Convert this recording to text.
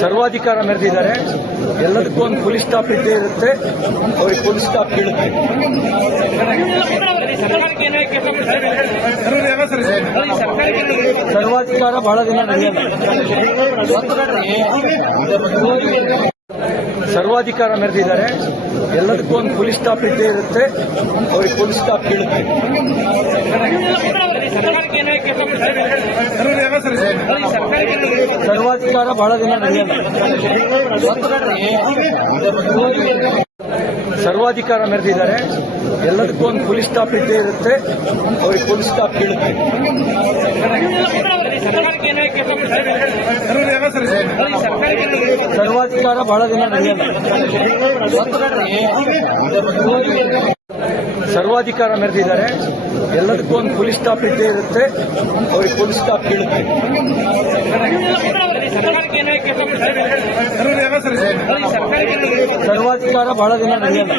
ಸರ್ವಾಧಿಕಾರ ಮೆರೆದಿದ್ದಾರೆ. ಎಲ್ಲದಕ್ಕೂ ಒಂದು ಪೊಲೀಸ್ ಸ್ಟಾಪ್ ಇದ್ದೇ ಇರುತ್ತೆ. ಅವ್ರಿಗೆ ಪೊಲೀಸ್ ಸ್ಟಾಪ್ ಕೇಳುತ್ತೆ. ಸರ್ವಾಧಿಕಾರ ಬಹಳ ದಿನ ನಡೆಯಲ್ಲ. ಸರ್ವಾಧಿಕಾರ ಮೆರೆದಿದ್ದಾರೆ. ಎಲ್ಲದಕ್ಕೂ ಒಂದು ಪೊಲೀಸ್ ಸ್ಟಾಪ್ ಇದ್ದೇ ಇರುತ್ತೆ. ಅವ್ರಿಗೆ ಪೊಲೀಸ್ ಸ್ಟಾಪ್ ಕೇಳುತ್ತೆ. ಸರ್ವಾಧಿಕಾರ ಬಹಳ ದಿನ ನಡೆಯಲ್ಲ. ಸರ್ವಾಧಿಕಾರ ಮೆರೆದಿದ್ದಾರೆ. ಎಲ್ಲದಕ್ಕೂ ಒಂದು ಪೊಲೀಸ್ ಸ್ಟಾಪ್ ಇದ್ದೇ ಇರುತ್ತೆ. ಅವ್ರಿಗೆ ಪೊಲೀಸ್ ಸ್ಟಾಪ್ ಕೇಳುತ್ತೆ. ಸರ್ವಾಧಿಕಾರ ಬಹಳ ದಿನ ನಡೆಯಲ್ಲ. ಸರ್ವಾಧಿಕಾರ ಮೆರೆದಿದ್ದಾರೆ. ಎಲ್ಲದಕ್ಕೂ ಒಂದು ಪೊಲೀಸ್ ಸ್ಟಾಪ್ ಇದ್ದೇ ಇರುತ್ತೆ. ಅವ್ರಿಗೆ ಪೊಲೀಸ್ ಸ್ಟಾಪ್ ಕೇಳುತ್ತೆ. ಸರ್ವಾಧಿಕಾರ ಬಹಳ ದಿನ ನಡೆಯಲ್ಲ.